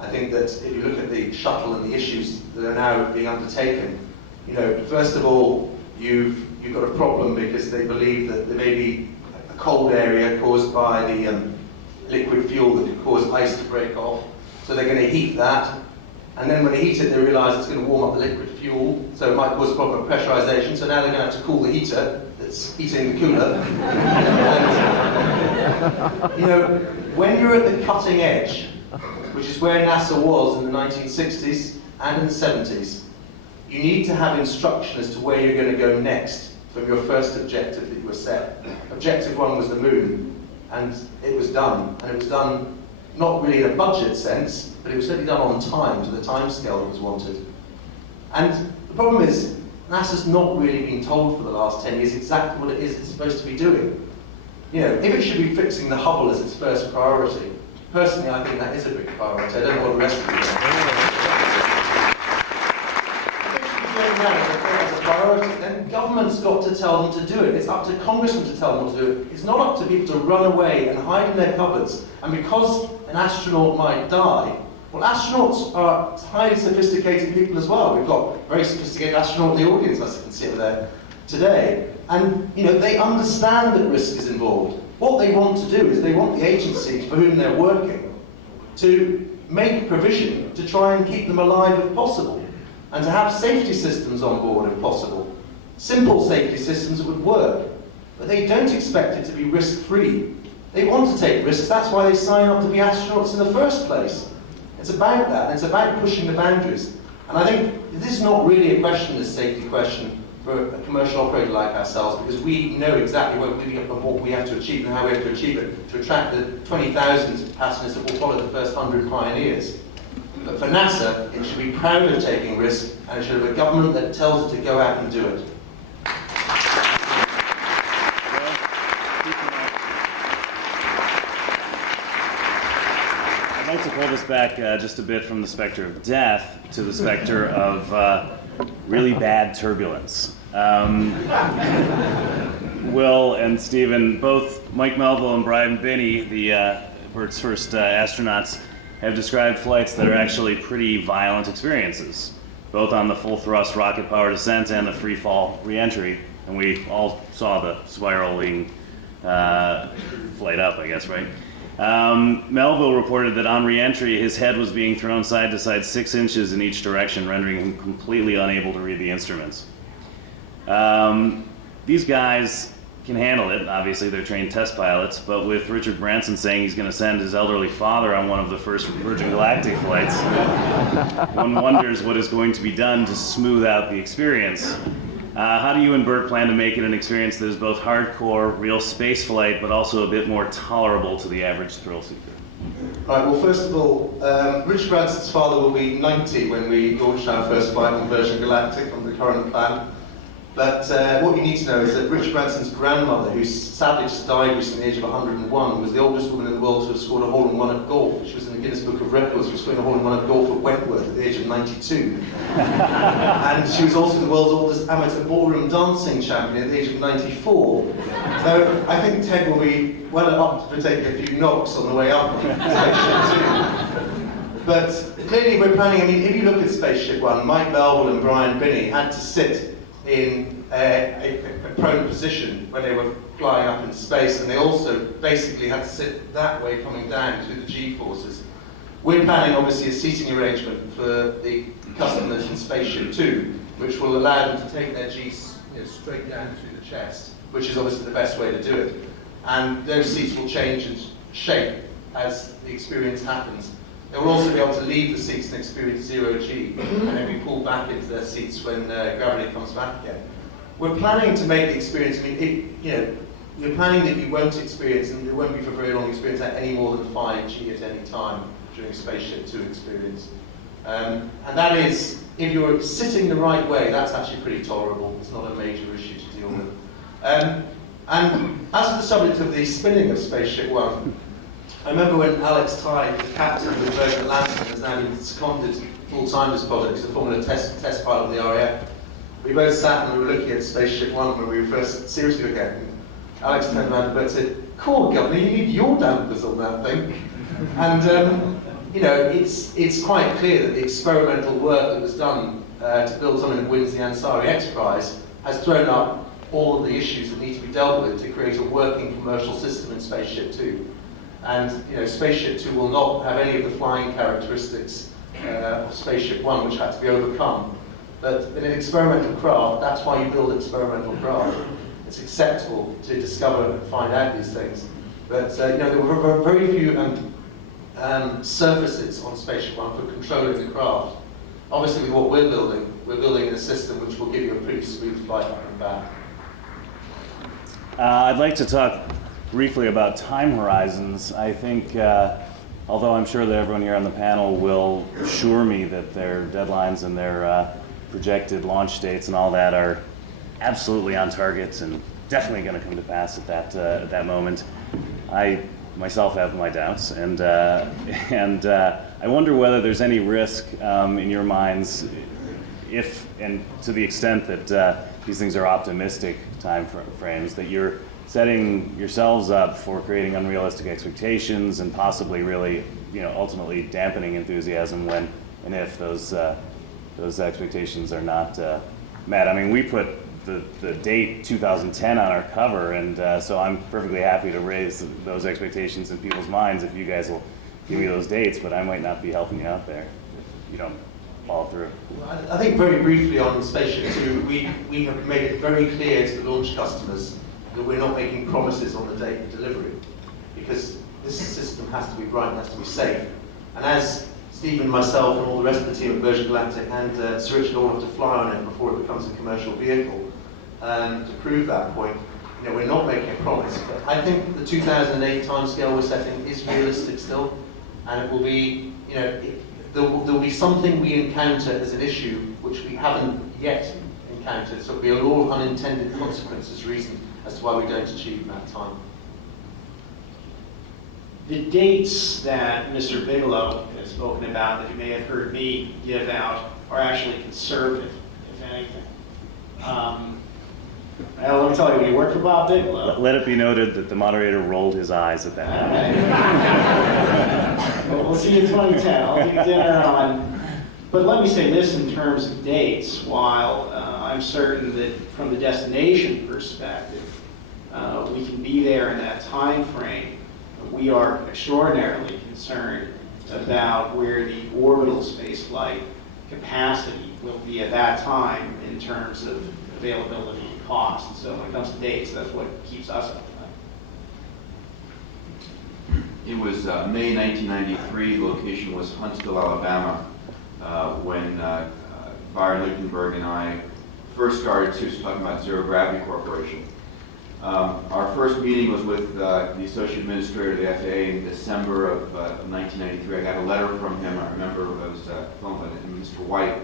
I think that if you look at the shuttle and the issues that are now being undertaken, you know, first of all, you've got a problem because they believe that there may be a cold area caused by the liquid fuel that could cause ice to break off. So they're going to heat that. And then when they heat it, they realize it's going to warm up the liquid fuel. So it might cause a problem of pressurization. So now they're going to have to cool the heater that's heating the cooler. And, you know, when you're at the cutting edge, which is where NASA was in the 1960s and in the 70s, you need to have instruction as to where you're going to go next from your first objective that you were set. Objective 1 was the moon, and it was done. And it was done not really in a budget sense, but it was certainly done on time, to the time scale that was wanted. And the problem is, NASA's not really been told for the last 10 years exactly what it is it's supposed to be doing. You know, if it should be fixing the Hubble as its first priority, personally I think that is a big priority. I don't know what the rest of you think. As a priority, then government's got to tell them to do it. It's up to congressmen to tell them what to do it. It's not up to people to run away and hide in their cupboards. And because an astronaut might die, well, astronauts are highly sophisticated people as well. We've got a very sophisticated astronaut in the audience, as you can see over there today. And, you know, they understand that risk is involved. What they want to do is they want the agency for whom they're working to make provision to try and keep them alive if possible, and to have safety systems on board if possible. Simple safety systems that would work, but they don't expect it to be risk-free. They want to take risks, that's why they sign up to be astronauts in the first place. It's about that, and it's about pushing the boundaries. And I think this is not really a question, this safety question, for a commercial operator like ourselves, because we know exactly where we're living up and what we have to achieve and how we have to achieve it to attract the 20,000 passengers that will follow the first 100 pioneers. But for NASA, it should be proud of taking risks, and it should have a government that tells it to go out and do it. I'd like to pull this back just a bit from the specter of death to the specter of really bad turbulence. Will and Stephen, both Mike Melville and Brian Binney, the Bert's first astronauts, have described flights that are actually pretty violent experiences, both on the full-thrust rocket-powered ascent and the free-fall re-entry. And we all saw the spiraling flight up, I guess, right? Melville reported that on re-entry, his head was being thrown side to side 6 inches in each direction, rendering him completely unable to read the instruments. These guys can handle it. Obviously, they're trained test pilots, but with Richard Branson saying he's going to send his elderly father on one of the first Virgin Galactic flights, one wonders what is going to be done to smooth out the experience. How do you and Bert plan to make it an experience that is both hardcore, real space flight, but also a bit more tolerable to the average thrill seeker? Right, well, first of all, Richard Branson's father will be 90 when we launch our first flight on Virgin Galactic on the current plan. But what you need to know is that Richard Branson's grandmother, who sadly just died recently at the age of 101, was the oldest woman in the world to have scored a hole-in-one at golf. She was in the Guinness Book of Records for scoring a hole-in-one at golf at Wentworth. expert at the age of 92. And she was also the world's oldest amateur ballroom dancing champion at the age of 94. So I think Ted will be well up to take a few knocks on the way up on Spaceship 2. But clearly we're planning, I mean, if you look at Spaceship 1, Mike Melville and Brian Binney had to sit in a prone position when they were flying up into space, and they also basically had to sit that way coming down through the G-forces. We're planning obviously a seating arrangement for the customers in Spaceship 2, which will allow them to take their Gs straight down through the chest, which is obviously the best way to do it. And those seats will change in shape as the experience happens. They will also be able to leave the seats and experience 0G, and then be pulled back into their seats when gravity comes back again. We're planning to make the experience, I mean, we're planning that you won't experience, and it won't be for very long experience, at any more than 5G at any time during Spaceship 2 experience. And that is, if you're sitting the right way, that's actually pretty tolerable. It's not a major issue to deal with. And as for the subject of the spinning of Spaceship 1, I remember when Alex Tye, the captain of the Virgin Atlantic, has now been seconded full-time to this project, he's a former test pilot of the RAF. We both sat and we were looking at Spaceship 1 when we were first seriously looking at it. Alex turned around and said, "Cool, Governor, you need your dampers on that thing." And it's quite clear that the experimental work that was done to build something that wins the Ansari X Prize has thrown up all of the issues that need to be dealt with to create a working commercial system in Spaceship 2. And Spaceship 2 will not have any of the flying characteristics of Spaceship 1, which had to be overcome. But in an experimental craft, that's why you build experimental craft. It's acceptable to discover and find out these things. But there were very few surfaces on Spaceship 1 for controlling the craft. Obviously, with what we're building a system which will give you a pretty smooth flight up and back. I'd like to talk briefly about time horizons. I think, although I'm sure that everyone here on the panel will assure me that their deadlines and their projected launch dates and all that are absolutely on target and definitely going to come to pass at that moment, I myself have my doubts, and I wonder whether there's any risk in your minds, if and to the extent that these things are optimistic time frames, that you're setting yourselves up for creating unrealistic expectations and possibly really, ultimately dampening enthusiasm when and if those expectations are not met. I mean, we put the date 2010 on our cover, and so I'm perfectly happy to raise those expectations in people's minds if you guys will give me those dates, but I might not be helping you out there if you don't follow through. Well, I think very briefly on Spaceship 2, we have made it very clear to the launch customers that we're not making promises on the date of delivery, because this system has to be right and has to be safe. And as Stephen, myself, and all the rest of the team at Virgin Galactic and Sir Richard all have to fly on it before it becomes a commercial vehicle, to prove that point, we're not making a promise. But I think the 2008 timescale we're setting is realistic still, and it will be, there will be something we encounter as an issue which we haven't yet encountered. So it'll be a lot of unintended consequences reason as to why we don't achieve that time. The dates that Mr. Bigalow has spoken about, that you may have heard me give out, are actually conservative, if anything. Well, let me tell you, when you work for Bob Bigalow... Let it be noted that the moderator rolled his eyes at that. Well, we'll see you in 2010. I'll take dinner on... But let me say this in terms of dates. While I'm certain that from the destination perspective, we can be there in that time frame, we are extraordinarily concerned about where the orbital spaceflight capacity will be at that time in terms of availability and cost. So when it comes to dates, that's what keeps us up at night. It was May 1993. The location was Huntsville, Alabama, when Byron Lichtenberg and I first started talking about Zero Gravity Corporation. Our first meeting was with the Associate Administrator of the FAA in December of 1993. I got a letter from him. I remember it was phone by Mr. White,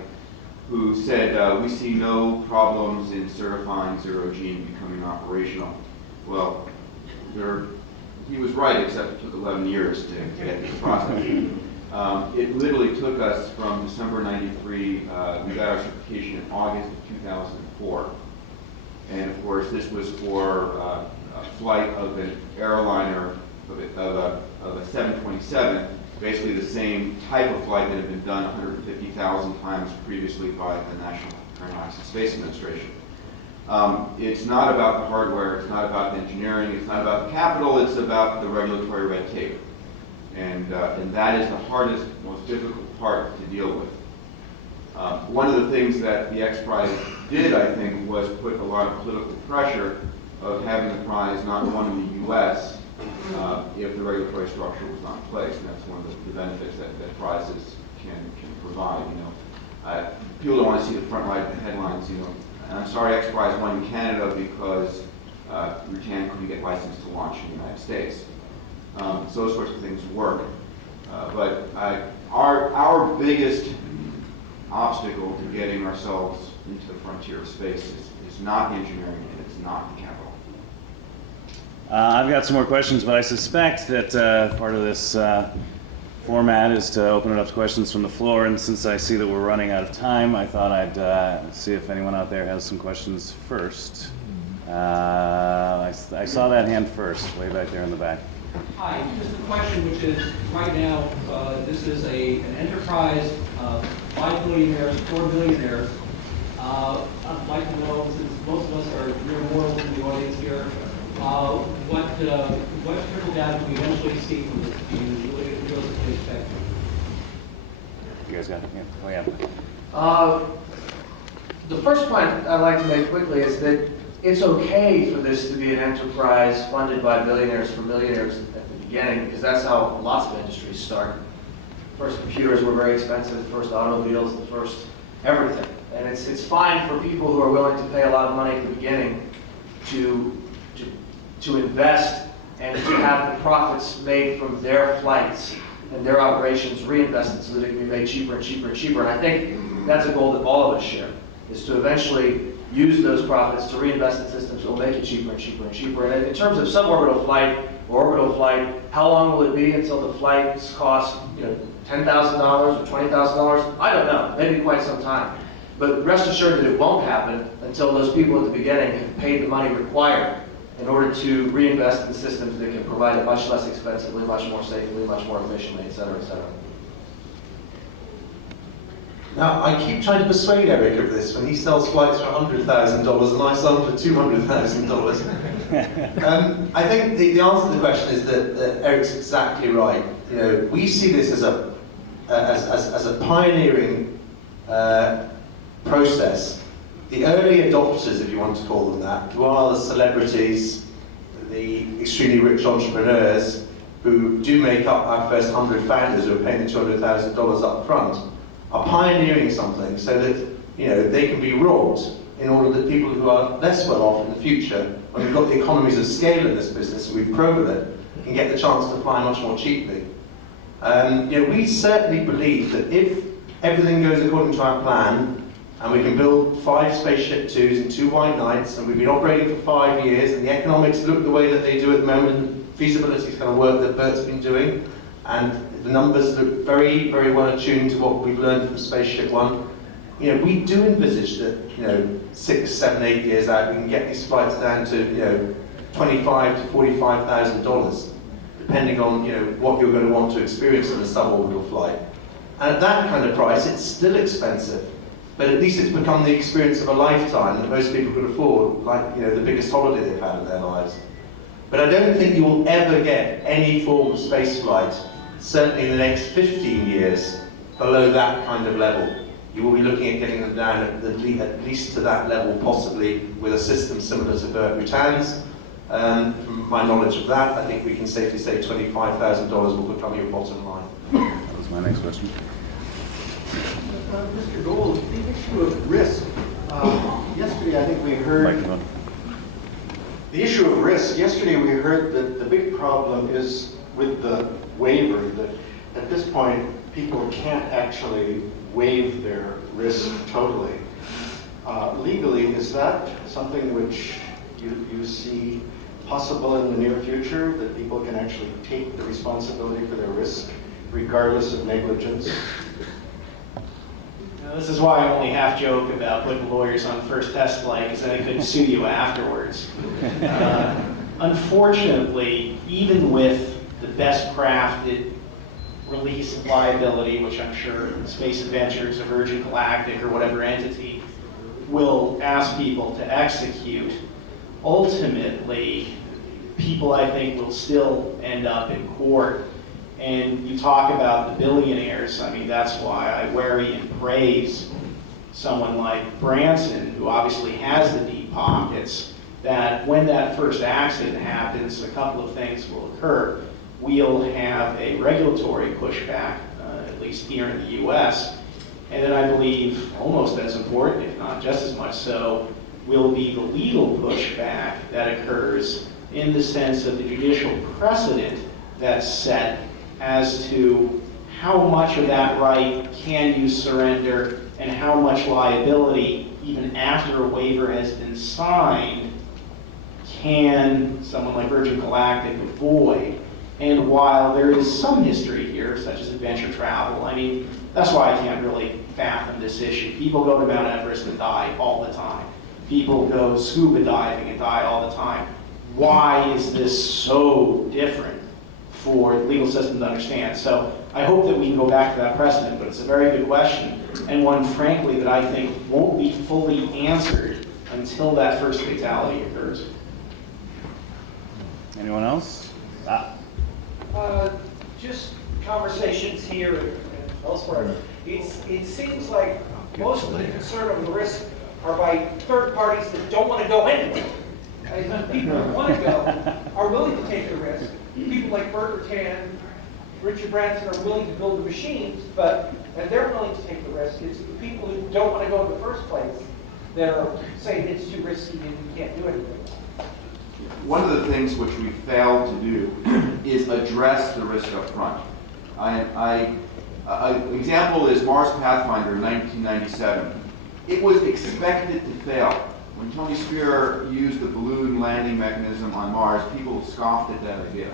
who said, we see no problems in certifying zero-G and becoming operational. Well, he was right, except it took 11 years to get through the process. It literally took us from December 93, we got our certification in August of 2004. And of course, this was for a flight of an airliner of a 727, basically the same type of flight that had been done 150,000 times previously by the National Aeronautics and Space Administration. It's not about the hardware, it's not about the engineering, it's not about the capital, it's about the regulatory red tape. And that is the hardest, most difficult part to deal with. One of the things that the X Prize did, I think, was put a lot of political pressure of having the prize not won in the U.S. If the regulatory structure was not in place. And that's one of the benefits that prizes can provide. People don't want to see the front right of the headlines. And I'm sorry, X Prize won in Canada because Rutan couldn't get licensed to launch in the United States. So those sorts of things work. But our biggest obstacle to getting ourselves into the frontier of space is not the engineering and it's not the capital. I've got some more questions, but I suspect that part of this format is to open it up to questions from the floor. And since I see that we're running out of time, I thought I'd see if anyone out there has some questions first. I saw that hand first, way back there in the back. Hi, just a question, which is, right now, this is an enterprise of 5 billionaires, 4 billionaires. I'd like to know, since most of us are mere mortals in the audience here, what trickle down can we eventually see from this real estate sector? You guys got it? Yeah. Oh, yeah. The first point I'd like to make quickly is that it's okay for this to be an enterprise funded by billionaires for millionaires at the beginning, because that's how lots of industries start. First computers were very expensive, the first automobiles, the first everything. And it's fine for people who are willing to pay a lot of money at the beginning to invest and to have the profits made from their flights and their operations reinvested so that it can be made cheaper and cheaper and cheaper. And I think that's a goal that all of us share, is to eventually use those profits to reinvest in systems that will make it cheaper and cheaper and cheaper. And in terms of suborbital flight or orbital flight, how long will it be until the flights cost $10,000 or $20,000? I don't know, maybe quite some time. But rest assured that it won't happen until those people at the beginning have paid the money required in order to reinvest in systems that can provide it much less expensively, much more safely, much more efficiently, et cetera, et cetera. Now, I keep trying to persuade Eric of this when he sells flights for $100,000 and I sell them for $200,000. I think the answer to the question is that Eric's exactly right. We see this as a pioneering process. The early adopters, if you want to call them that, who are the celebrities, the extremely rich entrepreneurs who do make up our first 100 founders who are paying the $200,000 up front, are pioneering something so that they can be robbed in order that people who are less well off in the future, when we've got the economies of scale in this business and we've proven it, can get the chance to fly much more cheaply. We certainly believe that if everything goes according to our plan, and we can build 5 Spaceship Twos and 2 White Knights, and we've been operating for 5 years, and the economics look the way that they do at the moment, and feasibility is kind of work that Bert's been doing, and the numbers look very, very well attuned to what we've learned from Spaceship One. We do envisage that 6, 7, 8 years out, we can get these flights down to $25,000 to $45,000, depending on what you're going to want to experience in a suborbital flight. And at that kind of price, it's still expensive. But at least it's become the experience of a lifetime that most people could afford, like the biggest holiday they've had in their lives. But I don't think you will ever get any form of space flight, certainly in the next 15 years, below that kind of level. You will be looking at getting them down at least to that level, possibly with a system similar to Bert Rutan's. From my knowledge of that, I think we can safely say $25,000 will become your bottom line. That was my next question. Mr. Gold, the issue of risk. Yesterday, I think we heard the issue of risk. Yesterday, we heard that the big problem is with the waiver. That at this point, people can't actually waive their risk totally. Legally, is that something which you see possible in the near future, that people can actually take the responsibility for their risk regardless of negligence? Now, this is why I only half joke about putting lawyers on the first test flight, because then they couldn't sue you afterwards. Unfortunately, even with the best crafted release of liability, which I'm sure Space Adventures or Virgin Galactic or whatever entity will ask people to execute, ultimately, people, I think, will still end up in court. And you talk about the billionaires. I mean, that's why I worry and praise someone like Branson, who obviously has the deep pockets, that when that first accident happens, a couple of things will occur. We'll have a regulatory pushback, at least here in the US, and then I believe almost as important, if not just as much so, will be the legal pushback that occurs in the sense of the judicial precedent that's set as to how much of that right can you surrender and how much liability, even after a waiver has been signed, can someone like Virgin Galactic avoid. And while there is some history here, such as adventure travel, I mean, that's why I can't really fathom this issue. People go to Mount Everest and die all the time. People go scuba diving and die all the time. Why is this so different for the legal system to understand? So I hope that we can go back to that precedent, but it's a very good question, and one, frankly, that I think won't be fully answered until that first fatality occurs. Anyone else? Just conversations here and elsewhere. It seems like most of the concern of the risk are by third parties that don't want to go anyway. People who want to go are willing to take the risk. People like Bert Rutan, Richard Branson are willing to build the machines, and they're willing to take the risk. It's the people who don't want to go in the first place that are saying it's too risky and we can't do anything. One of the things which we failed to do is address the risk up front. An example is Mars Pathfinder in 1997. It was expected to fail. When Tony Spear used the balloon landing mechanism on Mars, people scoffed at that idea.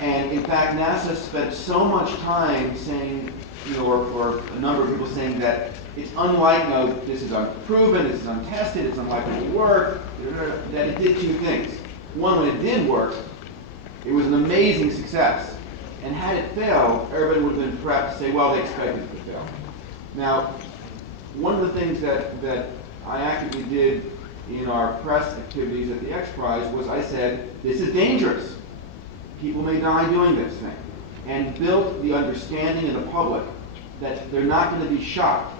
And in fact, NASA spent so much time saying, or a number of people saying that it's unlikely, this is unproven, this is untested, it's unlikely to work, that it did two things. One, when it did work, it was an amazing success. And had it failed, everybody would have been prepped to say, well, they expected it to fail. Now, one of the things that I actively did in our press activities at the X Prize was I said, this is dangerous. People may die doing this thing. And built the understanding in the public that they're not going to be shocked.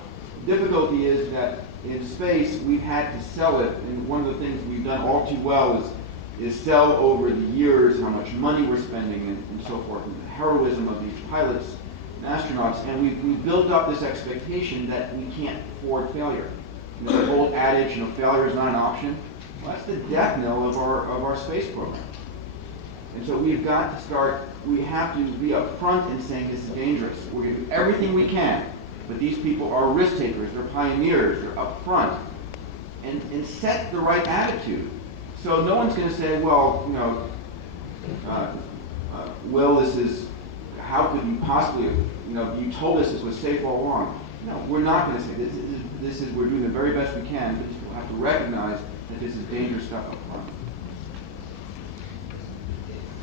The difficulty is that in space, we've had to sell it, and one of the things we've done all too well is sell over the years how much money we're spending and so forth, and the heroism of these pilots and astronauts, and we've built up this expectation that we can't afford failure. The old adage, failure is not an option. Well, that's the death knell of our space program. And so we have to be upfront in saying this is dangerous. We're going to do everything we can, but these people are risk takers, they're pioneers, they're upfront, and set the right attitude. So no one's going to say, well, Will, this is, how could you possibly, you told us this was safe all along. No, we're not going to say this is, we're doing the very best we can, but we'll have to recognize that this is dangerous stuff up front.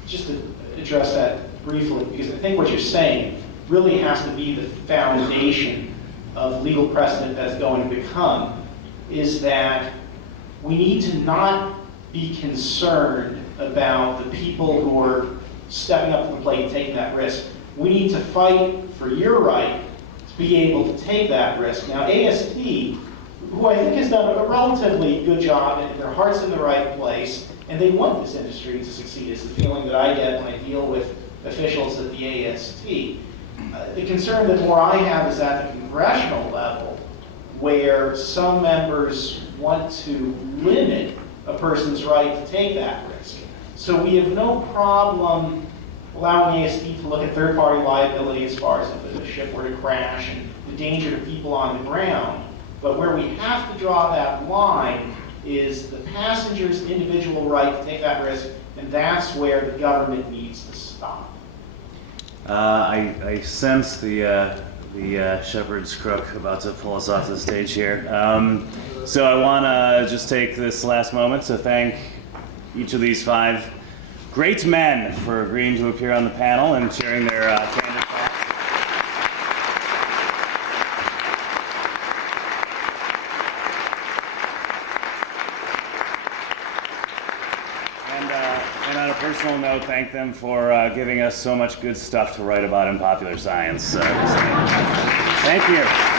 Just to address that briefly, because I think what you're saying really has to be the foundation of legal precedent that's going to become, is that we need to not be concerned about the people who are stepping up to the plate and taking that risk. We need to fight for your right to be able to take that risk. Now, AST, who I think has done a relatively good job, and their heart's in the right place, and they want this industry to succeed, is the feeling that I get when I deal with officials at the AST. The concern that more I have is at the congressional level, where some members want to limit a person's right to take that risk. So we have no problem allowing AST to look at third-party liability as far as if a ship were to crash and the danger to people on the ground. But where we have to draw that line is the passenger's individual right to take that risk, and that's where the government needs to stop. I sense the shepherd's crook about to pull us off the stage here. So I want to just take this last moment to thank each of these 5 great men for agreeing to appear on the panel and sharing their candid thoughts. And on a personal note, thank them for giving us so much good stuff to write about in popular science. Thank you.